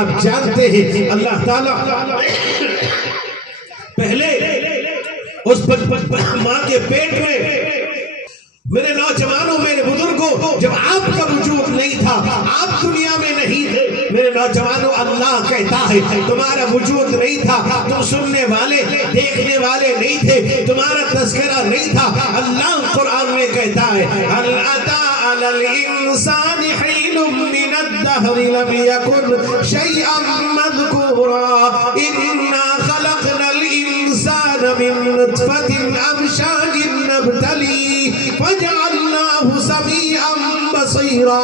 آپ جانتے ہیں اللہ تعالیٰ پہلے اس ماں کے پیٹ میں، میرے نوجوانوں میرے بزرگوں، جب آپ کا وجود نہیں تھا، آپ دنیا میں نہیں تھے، میرے نوجوانوں اللہ کہتا ہے تمہارا وجود نہیں تھا، تم سننے والے دیکھنے والے نہیں تھے، تمہارا تذکرہ نہیں تھا۔ اللہ قرآن میں کہتا ہے هل أتى على الإنسان حين من الدهر لم يكن شيئا مذكورا إنا خلقنا الإنسان من نطفة أمشاج نبتليه فجعلناه سميعا بصيرا۔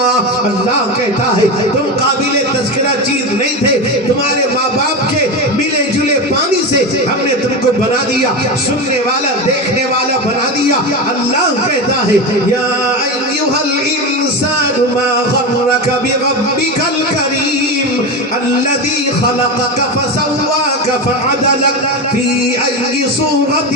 اللہ کہتا ہے تم قابل تذکرہ چیز نہیں تھے، تمہارے ماں باپ کے ملے جلے پانی سے ہم نے تم کو بنا دیا، سننے والا دیکھنے والا بنا دیا۔ اللہ کہتا ہے یا ایھا الانسان ما غرک بربک الکریم الذی خلقک فسواک فعدلک فی ای صورت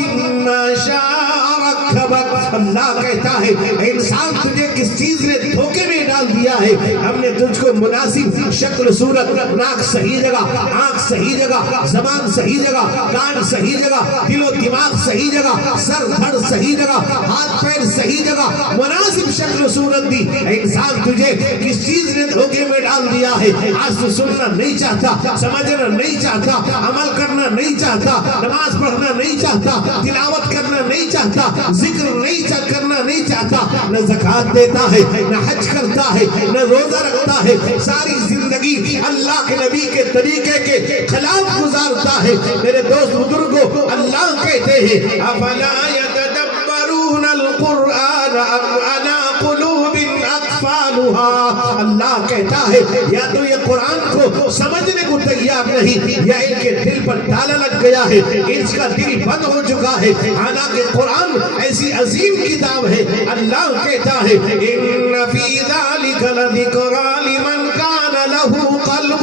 ما شاء رکبک۔ اللہ کہتا ہے انسان تجھے کس چیز نے دھوکے میں ڈال دیا ہے، ہم نے تجھ کو مناسب شکل صورت، ناک صحیح جگہ، آنکھ صحیح جگہ، زبان صحیح جگہ، کان صحیح جگہ، دل و دماغ صحیح جگہ، سر دھڑ صحیح جگہ، ہاتھ پیر صحیح جگہ، مناسب شکل صورت دی۔ انسان تجھے کس چیز نے دھوکے میں ڈال دیا ہے؟ آج تو سننا نہیں چاہتا، سمجھنا نہیں چاہتا، عمل کرنا نہیں چاہتا، نماز پڑھنا نہیں چاہتا، تلاوت کرنا نہیں چاہتا، ذکر نہیں کرنا نہیں چاہتا، نہ زکوٰۃ دیتا ہے، نہ حج کرتا ہے، نہ روزہ رکھتا ہے، ساری زندگی اللہ کے نبی کے طریقے کے خلاف گزارتا ہے۔ میرے دوست بزرگوں، اللہ کہتے ہیں افلا یتدبرون القرآن ام علی قلوب اقفالها۔ اللہ کہتا ہے یا تو یہ قرآن کو سمجھنے کو تیار نہیں، یا ان کے دل پر تالا لگ گیا ہے، اس کا دل بند ہو چکا ہے۔ حالانکہ قرآن ایسی عظیم کتاب ہے۔ اللہ کہتا ہے ان فی ذلک لذکریٰ لمن کان لہ قلب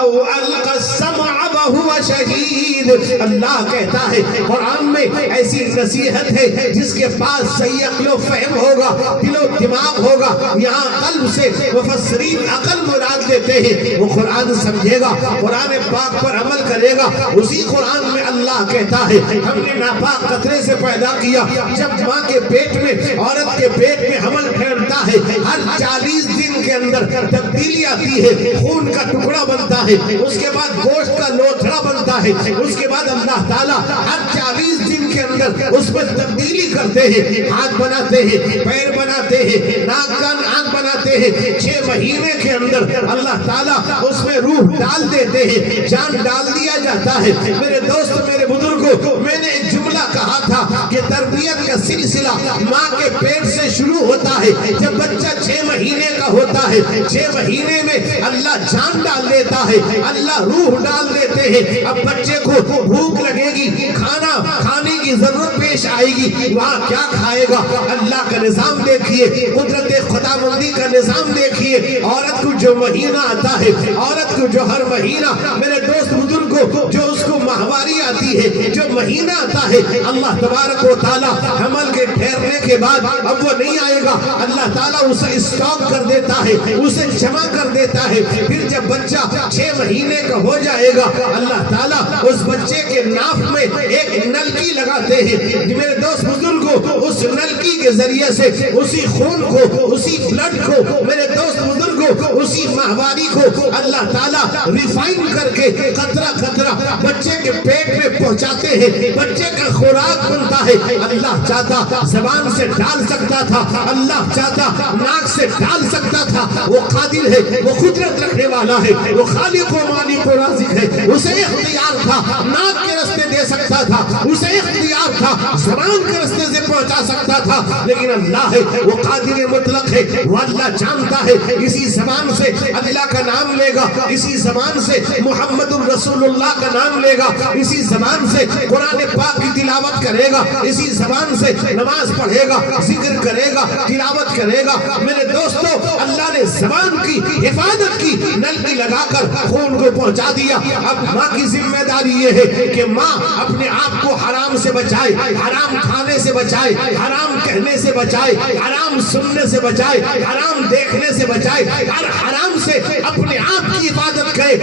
او القی السمع وہو شہید۔ اللہ کہتا ہے قرآن میں ایسی نصیحت ہے جس کے پاس صحیح عقل و فہم ہوگا، دل و دماغ ہوگا، یہاں قلب سے مفسرین عقل مراد لیتے ہیں، وہ قرآن سمجھے گا، قرآن پاک پر عمل کرے گا۔ اسی قرآن میں اللہ کہتا ہے ہم نے ناپاک قطرے سے پیدا کیا۔ جب ماں کے پیٹ میں، عورت کے پیٹ میں حمل پھیلتا ہے، ہر 40 دن کے اندر تبدیلی آتی ہے، خون کا ٹکڑا بنتا ہے، اس کے بعد گوشت کا لوتھڑا بنتا ہے، اس کے بعد اللہ تعالیٰ ہر 40 دن کے اندر اس میں تبدیلی کرتے ہیں، ہاتھ بناتے ہیں، پیر بناتے ہیں، ناک کان آنکھ بناتے ہیں۔ 6 مہینے کے اندر اللہ تعالیٰ اس میں روح ڈال دیتے ہیں، جان ڈال دیا جاتا ہے۔ میرے دوست میرے بزرگوں، میں نے ایک جملہ کہا تھا کہ تربیت کا سلسلہ ماں کے پیٹ سے شروع ہوتا ہے۔ جب بچہ 6 مہینے کا ہوتا ہے، 6 مہینے میں اللہ جان ڈال دیتا ہے، اللہ روح ڈال دیتے ہیں۔ اب بچے کو بھوک لگے گی، کھانا کھانے کی ضرورت پیش آئے گی، وہاں کیا کھائے گا؟ اللہ کا نظام دیکھیے، قدرت خداوندی کا نظام دیکھیے۔ عورت کو جو مہینہ آتا ہے، عورت کو جو ہر مہینہ، میرے دوست بزرگوں، جو اس کو ماہواری آتی ہے، جو مہینہ آتا ہے، اللہ تبارک و تعالیٰ حمل کے ٹھہرنے کے بعد اب وہ نہیں آئے گا، اللہ تعالیٰ اسے اسٹاک کر دیتا ہے، اسے جمع کر دیتا ہے۔ پھر جب بچہ 6 مہینے کا ہو جائے گا، اللہ تعالیٰ اس بچے کے ناف میں ایک نلکی لگاتے ہیں۔ میرے دوست بزرگوں، اس نلکی کے ذریعے سے اسی خون کو، اسی بلڈ کو، میرے دوست بزرگوں، اسی ماہواری کو اللہ تعالیٰ ریفائن کر کے قطرہ قطرہ بچے کے پیٹ میں پہنچاتے ہیں، بچے کا خوراک بنتا ہے۔ اللہ چاہتا زبان سے ڈال سکتا تھا، اللہ چاہتا ناک سے ڈال سکتا تھا۔ وہ قادر ہے، وہ قدرت رکھنے والا ہے، وہ خالق و مالک و رازق ہے۔ اسے اختیار تھا ناک کے رستے دے سکتا تھا، اسے اختیار تھا زبان کے رستے سے پہنچا سکتا تھا، لیکن اللہ ہے، وہ قادر مطلق ہے۔ وہ اللہ جانتا ہے اسی زبان سے اللہ کا نام لے گا، اسی زبان سے محمد الرسول اللہ کا نام لے گا، اسی زبان سے قرآن پاک کی تلاوت کرے گا، اسی زبان سے نماز پڑھے گا، ذکر کرے گا، تلاوت کرے گا۔ میرے دوستو، اللہ نے زبان کی حفاظت کی، نلکی لگا کر خون کو پہنچا دیا۔ اب ماں کی ذمہ داری یہ ہے کہ ماں اپنے آپ کو حرام سے بچائے، حرام کھانے سے بچائے، حرام کہنے سے بچائے، حرام سننے سے بچائے، حرام دیکھنے سے بچائے، ہر حرام سے اپنے آپ کی حفاظت کرے۔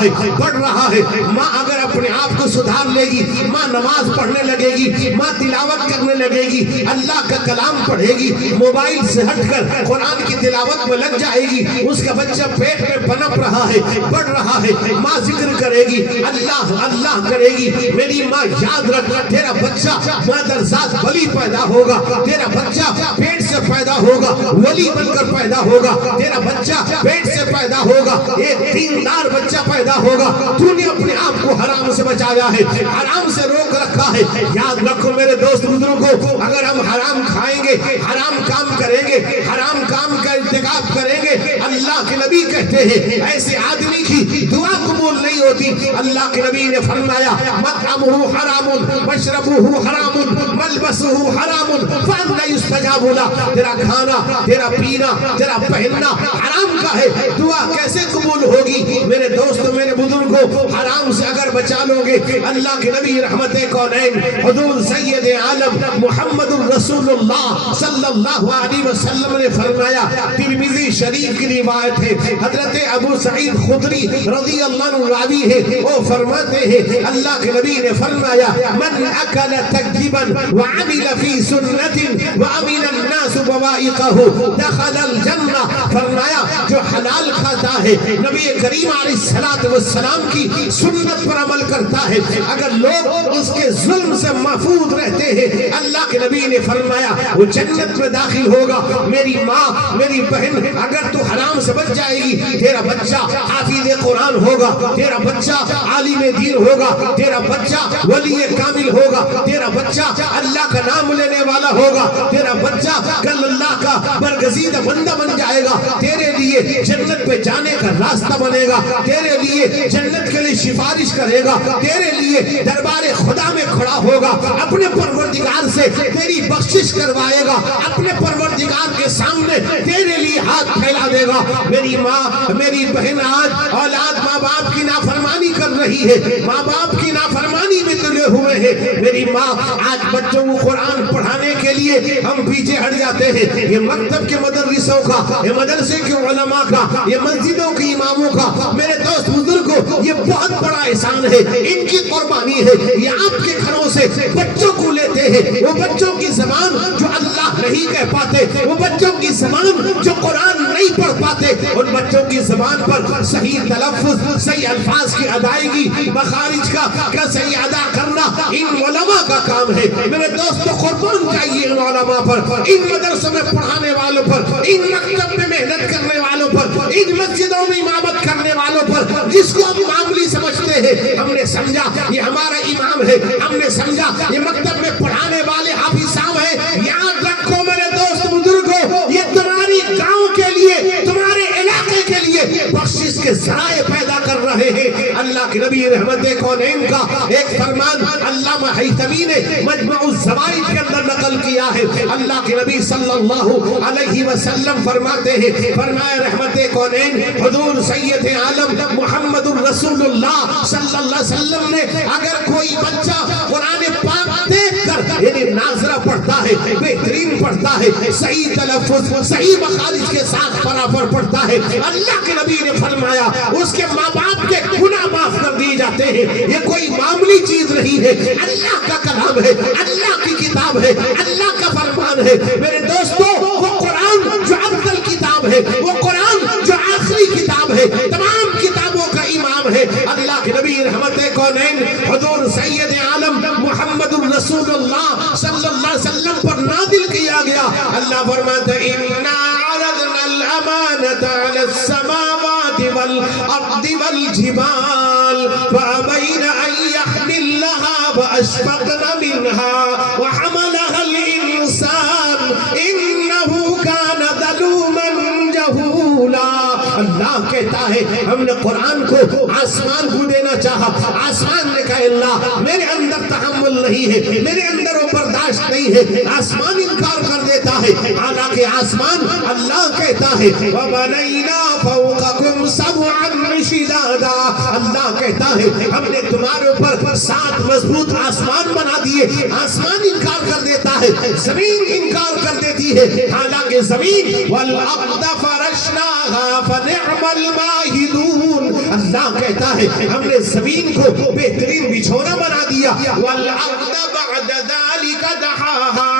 ہے بڑھ رہا ہے. ماں اگر اپنے آپ کو سدھار لے گی, ماں نماز پڑھنے لگے گی, ماں تلاوت کرنے لگے گی, اللہ کا کلام پڑھے گی, موبائل سے ہٹ کر قرآن کی تلاوت میں لگ جائے گی, اس کا بچہ پیٹ میں پنپ رہا ہے, بڑھ رہا ہے, ماں ذکر کرے گی, اللہ اللہ کرے گی. میری ماں یاد رکھ, تیرا بچہ مادرزاد ولی پیدا ہوگا, تیرا بچہ پیٹ سے پیدا ہوگا ولی بن کر پیدا ہوگا, تیرا بچہ پیٹ سے پیدا ہوگا ایک دیندار بچہ پیدا ہوگا. تو نے اپنے آپ کو حرام سے بچایا ہے, حرام سے روک رکھا ہے. یاد رکھو میرے دوست بزرگوں, اگر ہم حرام کھائیں گے, حرام کام کریں گے, حرام کام کا ارتکاب کریں گے, اللہ کے نبی کہتے ہیں ایسے آدمی کی دعا قبول نہیں ہوتی. اللہ کے نبی نے فرمایا مطعمہ حرام مشربہ حرام ملبسہ حرام فأنى يستجاب له. تیرا کھانا, تیرا پینا, تیرا پہننا حرام کا ہے, دعا کیسے قبول ہوگی؟ میرے دوستو میرے بزرگوں, حرام سے اگر بچا لو گے, اللہ کے نبی رحمت کونین حضور سید عالم محمد الرسول اللہ صلی اللہ علیہ وسلم نے فرمایا, ترمذی شریف کی روایت ہے, حضرت ابو سعید خدری رضی اللہ عنہ راوی ہے, وہ فرماتے ہیں اللہ کے نبی نے فرمایا من اکل تکذبا وعمل فی سنت وعمل الناس بوائقہ دخل الجنہ. فرمایا جو حلال کھاتا ہے, نبی کریم علیہ السلام کی سنت پر عمل کرتا ہے, اگر لوگ اس کے ظلم سے محفوظ رہتے ہیں, اللہ کے نبی نے فرمایا وہ جنت میں داخل ہوگا. میری ماں میری بہن, اگر تو حرام سے بچ جائے گی, تیرا بچہ حافظ قرآن ہوگا, تیرا بچہ عالم دین ہوگا, تیرا بچہ ولی کامل ہوگا, تیرا بچہ اللہ کا نام لینے والا ہوگا, تیرا بچہ کل اللہ کا برگزیدہ بندہ بن جائے گا, تیرے لیے جنت پہ جانے کا راستہ بنے گا, تیرے لیے جنت کے لیے سفارش کرے گا, تیرے لیے دربار خدا میں کھڑا ہوگا, اپنے پروردگار سے تیری بخشش کروائے گا, اپنے پروردگار کے سامنے تیرے لیے ہاتھ پھیلا دے گا. میری ماں میری بہن, آج اولاد ماں باپ کی نافرمانی کر رہی ہے, ماں باپ کی نافرمانی میں تلے ہوئے ہیں. میری ماں آج بچوں کو قرآن پڑھانے کے لیے ہم پیچھے ہٹ جاتے ہیں. یہ مکتب کے مدرسوں کا, یہ مدرسے کے علماء کا, یہ مسجدوں کے اماموں کا, میرے دوست بزرگوں, یہ بہت بڑا احسان ہے, ان کی قربانی ہے. یہ آپ کے گھروں سے بچوں کو لیتے ہیں, وہ بچوں کی زبان جو اللہ نہیں کہہ پاتے, وہ بچوں کی زبان جو قرآن نہیں پڑھ پاتے, ان بچوں کی زبان پر صحیح تلفظ, صحیح الفاظ کی ادائیگی, مخارج کا صحیح ادا کرنا ان علماء کا کام ہے. میرے دوستو قربان چاہیے ان علماء پر, ان مدرسوں میں پڑھانے والوں پر, ان مکتب میں محنت کرنے والوں پر, ان مسجدوں میں امامت کرنے والوں پر, جس کو ہم معمولی سمجھتے ہیں. ہم نے سمجھا یہ ہمارا امام ہے, ہم نے سمجھا یہ مکتب میں پڑھانے والے حافظ صاحب ہیں. یاد رکھو میرے دوست بزرگوں, یہ تمہاری گاؤں کے لیے, تمہارے علاقے کے لیے بخشش کے ذرائع پیدا کر رہے ہیں. اللہ کے نبی رحمت کونین کا ایک فرمان علامہ حیثمی نے مجمع الزوائد کے اندر نقل کیا ہے. اللہ کے نبی صلی اللہ علیہ وسلم فرماتے ہیں, فرمایا رحمت کونین حضور سید عالم محمد الرسول اللہ صلی اللہ علیہ وسلم نے, اگر کوئی بچہ قرآن پاک دیکھ کر یعنی ناظرہ پڑھتا ہے, بہترین پڑھتا ہے, صحیح تلفظ, صحیح مخارج کے ساتھ برابر پڑھتا ہے, اللہ کے نبی نے فرمایا اس کے ماں باپ کے گناہ معاف کر دیے جاتے ہیں. یہ کوئی معمولی چیز نہیں ہے, اللہ کا کلام ہے, اللہ کی کتاب ہے, اللہ کا فرمان ہے. میرے دوستو وہ قرآن جو افضل کتاب ہے, وہ قرآن جو آخری کتاب ہے, تمام کتابوں کا امام ہے. اللہ کے نبی رحمت کونین حضور سید عالم محمد الرسول اللہ صلی اللہ علیہ وسلم پر نازل کیا گیا. اللہ فرماتا ہے اِنَّا عَرَضْنَا الْأَمَانَةَ عَلَى السَّمَاوَاتِ وَالْأَرْضِ وَالْجِبَالِ فَأَبَيْنَ أَن يَحْمِلْنَهَا وَأَشْفَقْنَ مِنْهَا وَحَمَلَهَا الْإِنسَانُ إِنَّهُ كَانَ ظَلُومًا جَهُولًا. اللہ کہتا ہے ہم نے قرآن کو آسمان کو دینا چاہا, آسمان نے کہا اللہ میرے اندر تحمل نہیں ہے, میرے اندر وہ برداشت نہیں ہے, آسمان انکار کر دیتا ہے. حالانکہ آسمان اللہ کہتا ہے وَبَنَيْنَا فَوْقَكُمْ سَبْعًا شدادا، اللہ کہتا ہے ہم نے تمہارے اوپر 7 مضبوط آسمان بنا دیے. آسمان انکار کر دیتا ہے، زمین انکار کر دیتی ہے، حالانکہ زمین والارض فرشناها فنعم الماہدون، اللہ کہتا ہے ہم نے زمین کو بہترین بچھونا بنا دیا. والارض بعد ذلك دحاها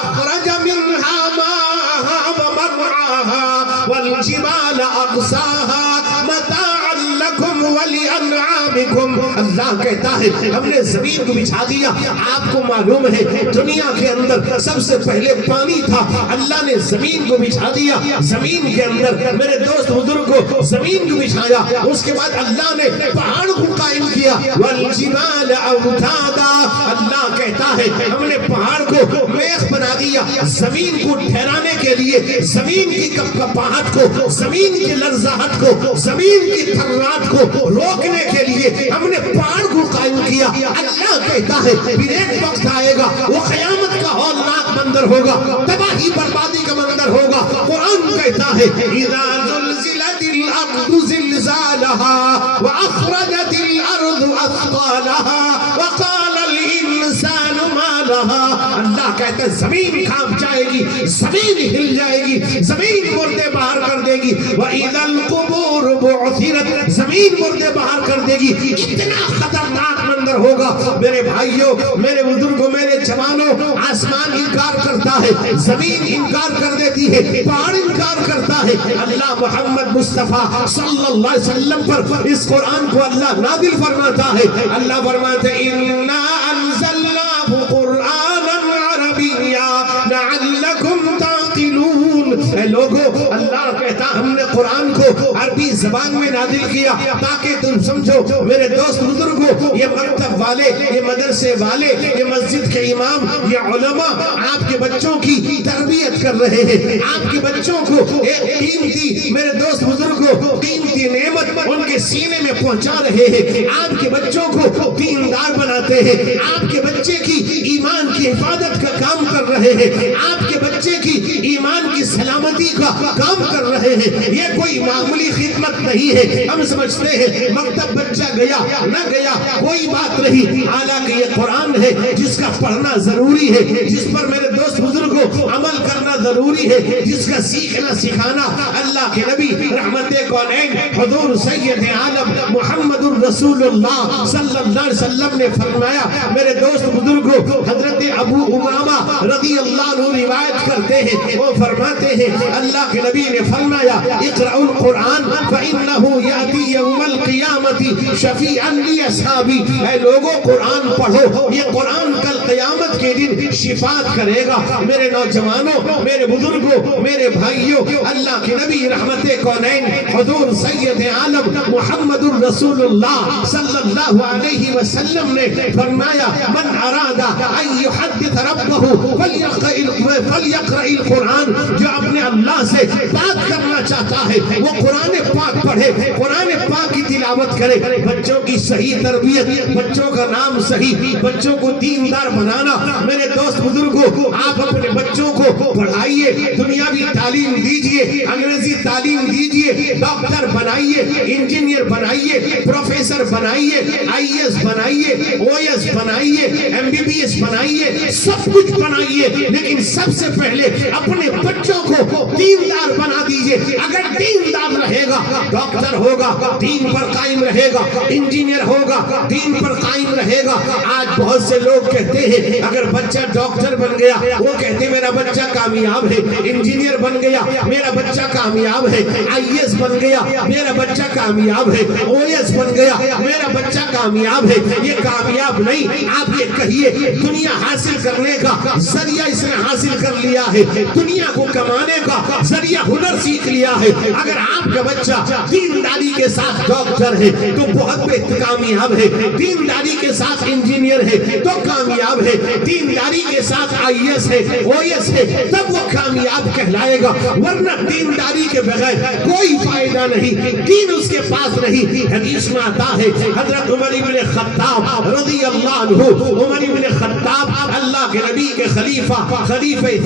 اخرج منها ماءها ومرعاها والجبال ارساها متاعا لكم ولانعامكم، اللہ کہتا ہے ہم نے زمین کو بچھا دیا. آپ کو معلوم ہے دنیا کے اندر سب سے پہلے پانی تھا، اللہ نے زمین کو بچھا دیا. زمین کے اندر میرے دوست بزرگ کو زمین کو بچھایا، اس کے بعد اللہ نے پہاڑ کو قائم کیا. والجبال اوتادا، اللہ کہتا ہے ہم نے پہاڑ کو میخ بنا دیا زمین کو ٹھہرانے کے لیے، زمین کی کپکپاہٹ کو، زمین کی لرزاہٹ کو، زمین کی تھرات کو روکنے کے لیے ہم نے پہاڑ کو قائم کیا. اللہ کہتا ہے پھر ایک وقت آئے گا وہ قیامت کا ہولناک منظر ہوگا، تباہی بربادی کا منظر ہوگا. قرآن کہتا ہے اذا زلزلت الارض زلزالها واخرجت الارض اثقالها وقال الانسان ما لها، اللہ کہتا ہے زمین کانپ جائے گی، زمین ہل جائے گی، زمین مردے باہر کر دے گی. وَإِذَا الْقُبُورُ بُعْثِرَتْ، زمین مردے باہر کر دے گی. اتنا خطرناک منظر ہوگا. میرے بھائیوں، میرے بزرگوں، میرے جوانوں، آسمان انکار کرتا ہے، زمین انکار کر دیتی ہے، پہاڑ انکار کرتا ہے. اللہ محمد مصطفیٰ صلی اللہ علیہ وسلم پر اس قرآن کو اللہ نازل فرماتا ہے. اللہ فرماتے اِنَّا أَنزَلْنَاهُ قُرْآنًا عَرَبِيًّا لَعَلَّكُمْ تَعْقِلُونَ. اے لوگو، اللہ کہتا ہم نے قرآن کو عربی زبان میں نازل کیا تاکہ تم سمجھو. میرے دوست بزرگوں، یہ مکتب والے، یہ مدرسے والے، یہ مسجد کے امام، یہ علماء آپ کے بچوں کی تربیت کر رہے ہیں. آپ کے بچوں کو ایک قیمتی، میرے دوست بزرگوں، قیمتی نعمت ان کے سینے میں پہنچا رہے ہیں. آپ کے بچوں کو دیندار بناتے ہیں، آپ کے بچے کی ایمان کی حفاظت کا کام کر رہے ہیں، آپ کے بچے کی ایمان کی سلامتی کا کام کر رہے ہیں. یہ کوئی معمولی خدمت نہیں ہے. ہم سمجھتے ہیں مکتب بچہ گیا نہ گیا کوئی بات نہیں، حالانکہ یہ قرآن ہے جس کا پڑھنا ضروری ہے، جس پر میرے دوست بزرگوں عمل کرنا ضروری ہے، جس کا سیکھنا سکھانا. اللہ کے نبی رحمت کونین حضور سید عالم محمد الرسول اللہ صلی اللہ علیہ وسلم نے فرمایا. میرے دوست بزرگوں، حضرت ابو امامہ رضی اللہ عنہ روایت کرتے ہیں، وہ فرماتے ہیں اللہ کے نبی نے فرمایا اقرأوا القرآن فإنه يأتي يوم القیامة شفیعا لأصحابی. اے لوگوں قرآن پڑھو، یہ قرآن کل قیامت کے دن شفاعت کرے گا. میرے نوجوانوں، میرے بزرگوں، میرے بھائیوں، اللہ کے نبی رحمت کونین حضور سید عالم محمد الرسول اللہ صلی اللہ علیہ وسلم نے فرمایا من اراد ان یحدث ربہ فلیقرأ القرآن. جو اپنے اللہ سے بات کرنا چاہتا ہے وہ قرآن پاک پڑھے، قرآن پاک کی تلاوت کرے. بچوں کی صحیح تربیت، بچوں کا نام صحیح، بچوں کو دیندار بنانا. میرے دوست بزرگوں، آپ اپنے بچوں کو پڑھائیے، دنیاوی تعلیم دیجئے، انگریزی تعلیم دیجئے، ڈاکٹر بنائیے، انجینئر بنائیے، پروفیسر بنائیے، آئی ایس بنائیے، او ایس بنائیے، ایم بی بی ایس بنائیے، سب کچھ بنائیے، لیکن سب سے پہلے اپنے بچوں کو دیندار بنا دیجئے. اگر دیندار رہے گا ڈاکٹر ہوگا، دین پر قائم رہے گا، انجینئر ہوگا، دین پر قائم رہے گا. آج بہت سے لوگ کہتے ہیں اگر بچہ ڈاکٹر بن گیا، وہ کہتے ہیں میرا بچہ کامیاب ہے، انجینئر بن گیا میرا بچہ کامیاب ہے، آئی ایس بن گیا میرا بچہ کامیاب ہے، او ایس بن گیا میرا بچہ کامیاب ہے. یہ کامیاب نہیں. آپ یہ کہیے دنیا حاصل کرنے کا ذریعہ اس نے حاصل کر لیا ہے، دنیا کو کمانے کا ذریعہ ہنر سیکھ لیا ہے. اگر آپ کا بچہ دینداری کے ساتھ ڈاکٹر ہے تو بہت کامیاب ہے، دینداری کے ساتھ انجینئر ہے تو کامیاب ہے، دینداری کے ساتھ آئی ایس ہے، او ایس ہے، تب وہ کامیاب کہلائے گا. ورنہ دینداری کے بغیر کوئی فائدہ نہیں، دین اس کے پاس نہیں. حدیث میں آتا ہے حضرت عمر بن خطاب رضی اللہ عنہ، عمر بن خطاب اللہ کے نبی کے خلیفہ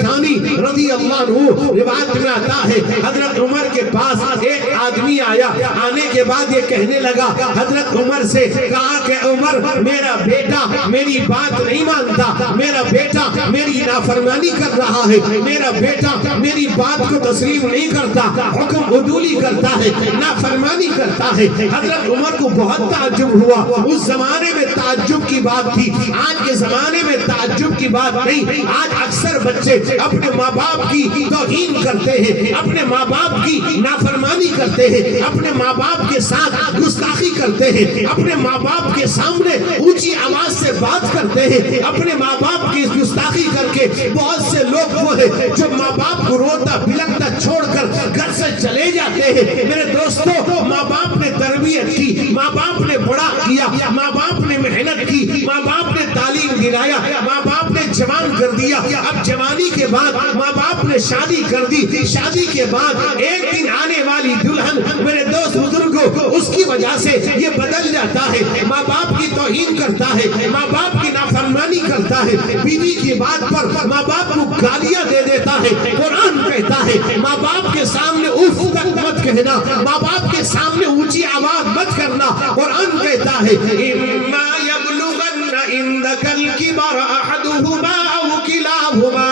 ثانی رضی اللہ عنہ، روایت میں آتا ہے حضرت عمر کے پاس ایک آدمی آیا، آنے کے بعد یہ کہنے لگا، حضرت عمر سے کہا کہ عمر میرا بیٹا میری بات نہیں مانتا، میرا بیٹا میری نافرمانی کر رہا ہے، میرا بیٹا میری بات کو تسلیم نہیں کرتا، حکم عدولی کرتا ہے، نافرمانی کرتا ہے۔ حضرت عمر کو بہت تعجب ہوا، اس زمانے میں تعجب کی بات تھی، آج کے زمانے میں تعجب کی بات نہیں۔ آج اکثر بچے اپنے ماں باپ کی توہین کرتے ہیں، اپنے ماں باپ کی نافرمانی کرتے ہیں، اپنے ماں باپ کے ساتھ گستاخی کرتے ہیں، اپنے ماں باپ کے سامنے اونچی آواز سے بات کرتے ہیں، اپنے ماں باپ کی گستاخی کر کے بہت سے لوگ وہ ہیں جو ماں باپ کو روتا بلکتا چھوڑ کر گھر سے چلے جاتے ہیں۔ میرے دوستو، ماں باپ نے تربیت کی، ماں باپ نے بڑا کیا، ماں باپ نے محنت کی، ماں باپ نے تعلیم دلایا، ماں باپ نے جوان کر دیا، اب جوانی کے بعد ماں باپ نے شادی کر دی، شادی کے بعد ایک دن آنے والی دلہن، میرے دوست بزرگوں، اس کی وجہ سے یہ بدل جاتا ہے، ماں باپ کی توہین کرتا ہے، ماں باپ کی نافرمانی کرتا ہے، بیوی کی بات پر ماں باپ کو گالیاں دے دیتا ہے۔ قرآن کہتا ہے ماں باپ کے سامنے اف تک مت کہنا، ماں باپ کے سامنے اونچی آواز مت کرنا۔ قرآن کہتا ہے اِمَّا يَبْلُغَنَّ عِندَكَ الْكِبَرَ أَحَدُهُمَا أَوْ كِلَاهُمَا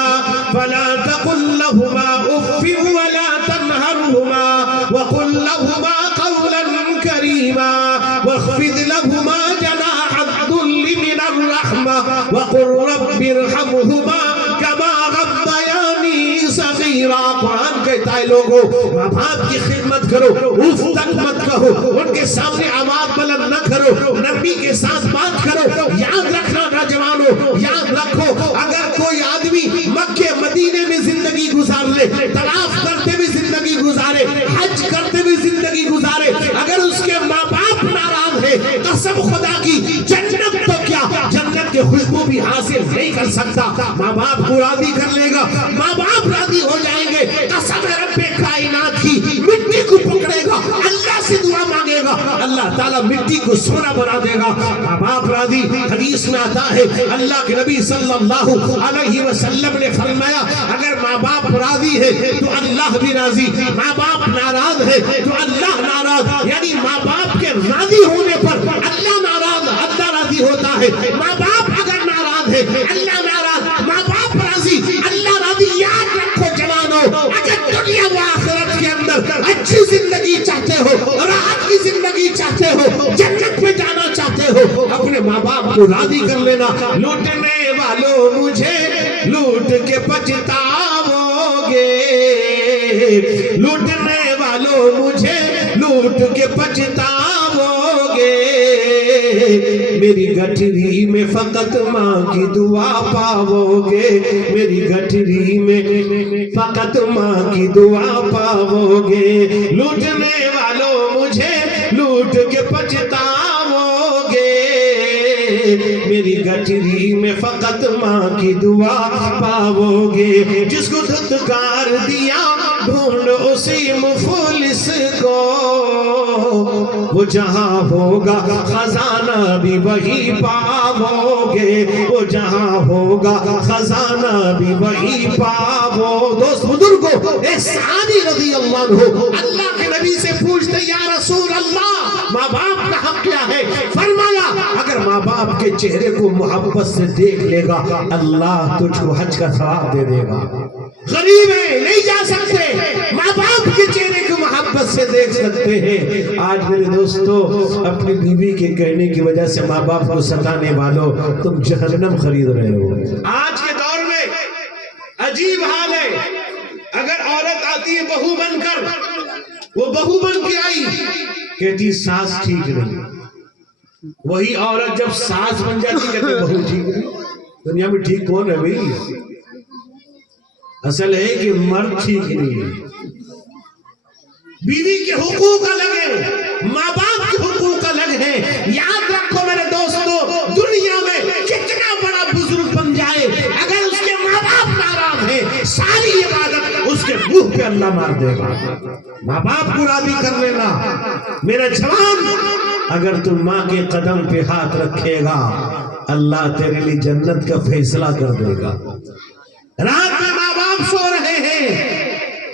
فَلَا تَقُل لَّهُمَا أُفٍّ وَلَا تَنْهَرْهُمَا وَقُل لَّهُمَا قَوْلًا كَرِيمًا وَاخْفِضْ لَهُمَا جَنَاحَ الذُّلِّ مِنَ الرَّحْمَةِ وَقُل رَّبِّ ارْحَمْهُمَا كَمَا رَبَّيَانِي صَغِيرًا۔ قرآن کہتا ہے لوگوں، ماں باپ کی خدمت کرو، اف تک مت کہو، ان کے سامنے آواز بلند نہ کرو، نرمی کے ساتھ بات کرو۔ یاد رکھنا نوجوانوں، یاد رکھو، اگر کوئی آدمی مکے مدینے میں زندگی گزار لے، طواف کرتے ہوئے زندگی گزارے، حج کرتے ہوئے زندگی گزارے، اگر اس کے ماں باپ ناراض ہے، قسم خدا کی جنت تو کیا جنت کے خوشبو بھی حاصل نہیں کر سکتا۔ ماں باپ کو راضی کر لے گا، ماں باپ راضی ہو جائیں گے، قسم رب کائنات کی، مٹی کو پکڑے گا، اللہ سے دعا مانگے گا، اللہ تعالیٰ مٹی کو سونا بنا دے گا۔ ماں باپ راضی، حدیث میں آتا ہے اللہ کے نبی صلی اللہ علیہ وسلم نے فرمایا اگر ماں باپ راضی ہے تو اللہ بھی راضی، ماں باپ ناراض ہے تو اللہ ناراض، یعنی ماں باپ کے راضی ہونے پر اللہ ناراض، اللہ راضی ہوتا ہے۔ ماں باپ اگر ناراض ہے اللہ ناراض، ماں باپ راضی اللہ راضی۔ یاد رکھو جوانوں، اگر دنیا و آخرت کے اندر اچھی زندگی چاہتے ہو، راحت کی زندگی چاہتے ہو، جنت میں جانا چاہتے ہو، اپنے ماں باپ کو راضی کر لینا۔ لوٹنے والوں مجھے لوٹ کے پچھتاؤ گے، لوٹنے والوں مجھے لوٹ کے پچھتاؤ گے، میری گٹھری میں فقط ماں کی دعا پاؤ گے، میری گٹھری میں فقط ماں کی دعا پاؤ گے، لوٹنے والوں مجھے لوٹ کے پچھتاؤ گے، میری گٹھری میں فقط ماں کی دعا پاؤ گے۔ جس کو دھتکار دیا ڈھونڈ اسی مفلس کو، وہ جہاں ہوگا خزانہ بھی وہی پاؤ گے، وہ جہاں ہوگا خزانہ بھی وہی پاؤ۔ دوست بزرگوں، ایک صحابی رضی اللہ عنہ اللہ کے نبی سے پوچھتے یا رسول اللہ ماں باپ کا حق کیا ہے؟ فرمایا اگر ماں باپ کے چہرے کو محبت سے دیکھ لے گا اللہ تجھ کو حج کا ثواب دے دے گا۔ غریب ہیں نہیں جا سکتے، ماں باپ کے چہرے کو محبت سے دیکھ سکتے ہیں۔ آج میرے دوستو اپنی بیوی کے کہنے کی وجہ سے ماں باپ کو ستانے والوں تم جہنم خرید رہے ہو۔ آج کے دور میں عجیب حال ہے، اگر عورت آتی ہے بہو بن کر، وہ بہو بن کے آئی کہتی ساس ٹھیک نہیں، وہی عورت جب ساس بن جاتی کہتے بہو ٹھیک نہیں۔ دنیا میں ٹھیک کون ہے بھائی؟ اصل ہے کہ مرد ٹھیک نہیں ہے۔ بیوی کے حقوق الگ ہیں، ماں باپ کے حقوق الگ ہیں۔ یاد رکھو میرے دوستو، دنیا میں کتنا بڑا بزرگ بن جائے اگر اس کے ماں باپ ناراض ہیں ساری عبادت اس کے منہ پہ اللہ مار دے گا۔ ماں باپ کو راضی کر لینا میرا جوان، اگر تم ماں کے قدم پہ ہاتھ رکھے گا اللہ تیرے لیے جنت کا فیصلہ کر دے گا۔ رات میں ماں باپ سو رہے ہیں،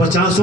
50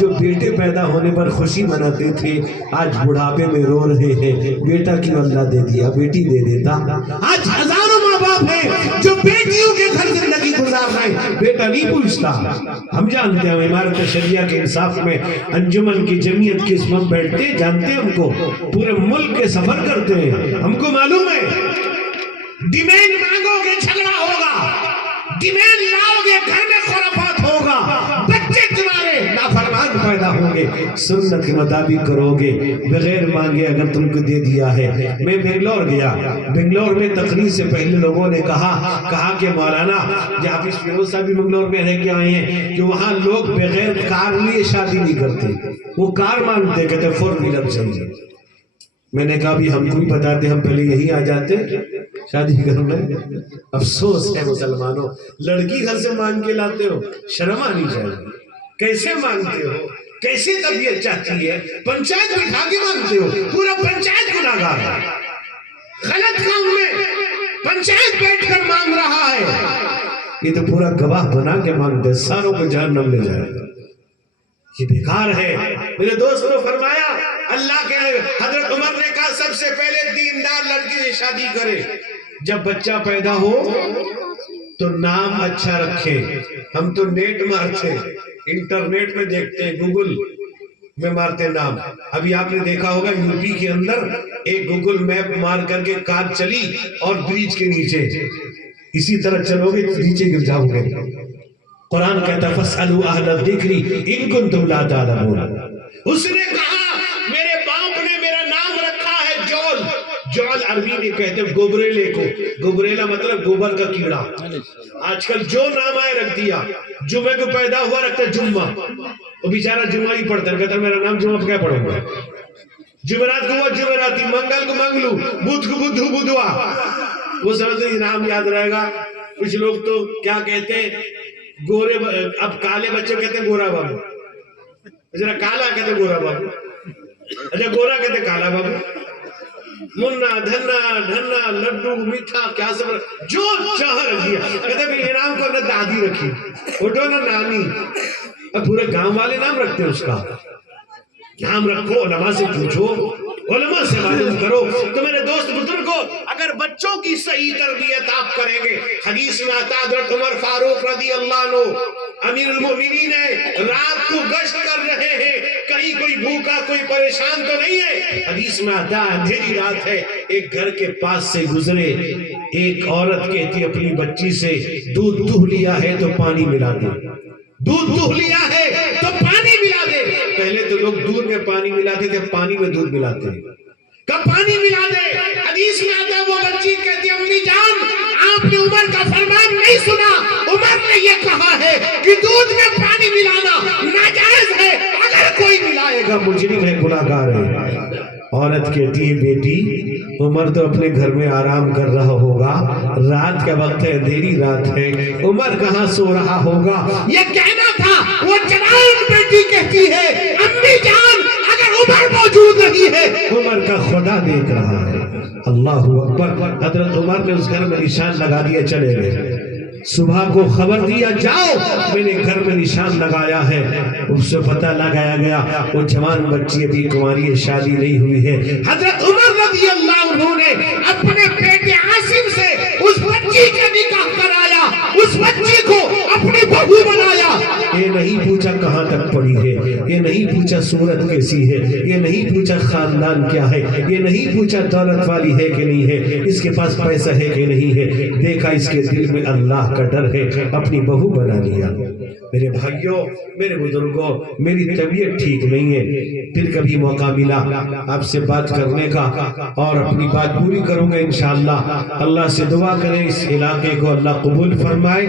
جو بیٹے پیدا ہونے پر خوشی مناتے تھے آج بڑھاپے میں رو رہے ہیں بیٹا کیوں اللہ دے دیا، بیٹی دے دیتا۔ آج ہزاروں ماں باپ ہیں جو بیٹیوں کے گھر زندگی گزار رہے ہیں، بیٹا نہیں پوچھتا۔ ہم جانتے ہیں امارت شریعہ کے انصاف میں انجمن کی جمعیت کے اس میں بیٹھتے جانتے ہیں، ہم کو پورے ملک کے سفر کرتے ہیں، ہم کو معلوم ہے ڈیمینڈ مانگو گے جھگڑا ہوگا، ڈیمینڈ لاؤ گے گھر میں خرافات ہوگا، بچے تمہارے نافرمان پیدا ہوں گے، سنت کے مطابق کرو گے، بغیر مانگے اگر تم کو دے دیا ہے۔ میں بنگلور گیا، بنگلور میں تقریر سے پہلے لوگوں نے کہا کہ مولانا حافظ فیروز صاحب بھی بنگلور میں رہ کے آئے ہیں کہ وہاں لوگ بغیر کار لیے شادی نہیں کرتے، وہ کار مانگتے، کہتے فور ویلر چاہیے۔ میں نے کہا بھی ہم کو بھی بتاتے، ہم پہلے یہی آ جاتے شادی گھر میں۔ افسوس ہے مسلمانوں، لڑکی گھر سے مانگ کے لاتے ہو، شرم آنی چاہیے۔ کیسے مانگتے ہو، کیسے طبیعت چاہتی ہے، پنچایت بٹھا کے مانگتے ہو، پورا پنچایت گناہگار ہے، غلط کام میں پنچایت بیٹھ کر مانگ رہا ہے، یہ تو پورا گواہ بنا کے مانگتے، ساروں کو جہنم لے جائے، یہ بیکار ہے۔ میرے دوست نے فرمایا اللہ کے حضرت عمر نے کہا سب سے پہلے دیندار لڑکی سے شادی کرے، جب بچہ پیدا ہو تو نام اچھا رکھے۔ ہم تو نیٹ مارتے، انٹرنیٹ میں دیکھتے ہیں، گوگل میں مارتے نام۔ ابھی آپ نے دیکھا ہوگا یو پی کے اندر ایک گوگل میپ مار کر کے کار چلی اور برج کے نیچے، اسی طرح چلو گے نیچے گر جاؤ گے۔ قرآن کہتا ہے فَاسْأَلُوا أَهْلَ الذِّكْرِ إِن كُنتُمْ لَا تَعْلَمُونَ۔ اس نے کہا میرے باپ نے میرا نام رکھا ہے جول، جول عربی میں کہتے ہیں گوبریلے کو، گوبریلا مطلب گوبر کا کیڑا۔ آج کل جو نام آئے رکھ دیا، جمعے کو پیدا ہوا رکھتا ہے جمعہ، وہ بیچارہ جمعہ ہی پڑھتا ہے، کہتا ہے میرا نام جمعہ پہ کیا پڑھوں گا، جمعرات کو وہ جمعراتی، منگل کو منگلو، بدھ کو بدھو بدھوا، وہ سمجھتے ہیں نام یاد رہے گا۔ کچھ لوگ تو کیا کہتے ہیں گورے، اب کالے بچے کہتے ہیں گورا بابو، ذرا کالا کہتے ہیں گورا بابو، اچھا گورا کہتے ہیں کالا بابو، منا دھنا ڈھنا لڈو میٹھا کیا سب جو چاہ رکھ دیا، کہتے ہیں انعام کو نہ دادی رکھی، اٹھو نہ نانی، اب پورے گاؤں والے نام رکھتے ہیں اس کا۔ نام رکھو، علماء سے پوچھو، علماء سے معلوم کرو۔ تو میرے دوست بزرگوں، اگر بچوں کی صحیح تربیت آپ کریں گے، حدیث میں آتا حضرت عمر فاروق رضی اللہ عنہ امیر المومنین ہے، رات کو گشت کر رہے ہیں، کہیں کوئی بھوکا کوئی پریشان تو نہیں ہے، حدیث میں آتا اندھیری رات ہے، ایک گھر کے پاس سے گزرے، ایک عورت کہتی اپنی بچی سے دودھ دہ لیا ہے تو پانی ملا دے، دودھ دہ لیا ہے تو پانی ملا دے۔ پہلے تو لوگ دودھ میں پانی ملاتے تھے، پانی میں دودھ ملاتے ہیں، کب پانی ملا دے۔ حدیث میں آتا ہے وہ بچی کہتی امی جان آپ نے عمر کا فرمان نہیں سنا، عمر نے یہ کہا ہے کہ دودھ میں پانی ملانا ناجائز ہے، اگر کوئی ملائے گا مجرم ہے، گناہگار ہے۔ عورت کہتی ہے بیٹی عمر تو اپنے گھر میں آرام کر رہا ہوگا، رات کا وقت ہے، اندھیری رات ہے، عمر کہاں سو رہا ہوگا، یہ کہنا تھا۔ وہ جوان بیٹی کہتی ہے امی جان اگر عمر موجود نہیں ہے، عمر کا خدا دیکھ رہا ہے۔ اللہ اکبر۔ حضرت عمر نے اس گھر میں نشان لگا دیا، چلے گئے، صبح کو خبر دیا جاؤ میں نے گھر میں نشان لگایا ہے، اس سے پتہ لگایا گیا وہ جوان بچی ابھی کنواری ہے، شادی نہیں ہوئی ہے۔ حضرت عمر رضی اللہ عنہ نے اپنے بیٹے عاصم سے اس بچی کا نکاح کرایا، اس بچی کو اپنی بہو بنایا۔ یہ نہیں پوچھا کہاں تک پڑھی ہے، یہ نہیں پوچھا صورت کیسی ہے، یہ نہیں پوچھا خاندان کیا ہے، یہ نہیں پوچھا دولت والی ہے کہ نہیں ہے، اس کے پاس پیسہ ہے کہ نہیں ہے، دیکھا اس کے دل میں اللہ کا ڈر ہے، اپنی بہو بنا لیا۔ میرے بھائیوں، میرے بزرگوں، میری طبیعت ٹھیک نہیں ہے، پھر کبھی موقع ملا آپ سے بات کرنے کا اور اپنی بات پوری کروں گا انشاءاللہ۔ اللہ سے دعا کریں اس علاقے کو اللہ قبول فرمائے،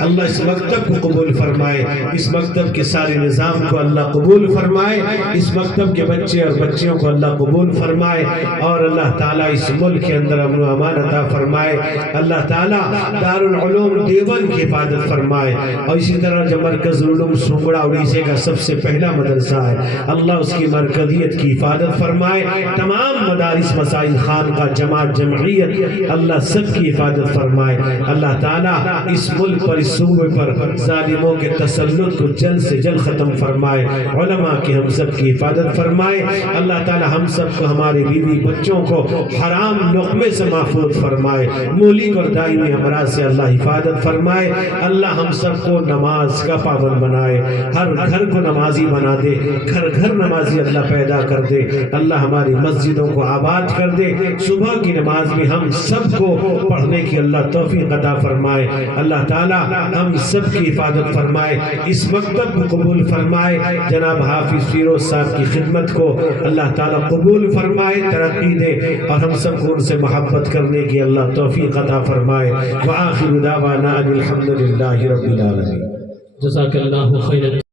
اللہ اس مکتب کو قبول فرمائے، اس مکتب کے سارے نظام کو اللہ قبول فرمائے، اس مکتب کے بچے اور بچیوں کو اللہ قبول فرمائے، اور اللہ تعالیٰ اس ملک کے اندر امن و امان عطا فرمائے۔ اللہ تعالیٰ دارالعلوم دیوبند کی حفاظت فرمائے، اور اسی طرح جماعت مرکز العلوم سونگڑا اڑیسے کا سب سے پہلا مدرسہ ہے، اللہ اس کی مرکزیت کی حفاظت فرمائے، تمام مدارس مسائل خانقاہ جماعت جمعیت اللہ سب کی حفاظت فرمائے، اللہ تعالیٰ اس ملک پر اس صوبے پر ظالموں کے تسلط کو جلد سے جلد ختم فرمائے، علماء کی ہم سب کی حفاظت فرمائے، اللہ تعالیٰ ہم سب کو ہمارے بیوی بچوں کو حرام لقمے سے محفوظ فرمائے، مہلک اور دائمی امراض سے اللہ حفاظت فرمائے، اللہ ہم سب کو نماز کا پابند بنائے، ہر گھر کو نمازی بنا دے، گھر گھر نمازی اللہ پیدا کر دے، اللہ ہماری مسجدوں کو آباد کر دے، صبح کی نماز میں ہم سب کو پڑھنے کی اللہ توفیق عطا فرمائے، اللہ تعالیٰ ہم سب کی حفاظت فرمائے، اس مکتب کو قبول فرمائے، جناب حافظ فیروز صاحب کی خدمت کو اللہ تعالیٰ قبول فرمائے، ترقی دے اور ہم سب کو ان سے محبت کرنے کی اللہ توفیق عطا فرمائے، وآخر دعوانا ان الحمد للہ رب العالمین۔ جزاک اللہ خیر۔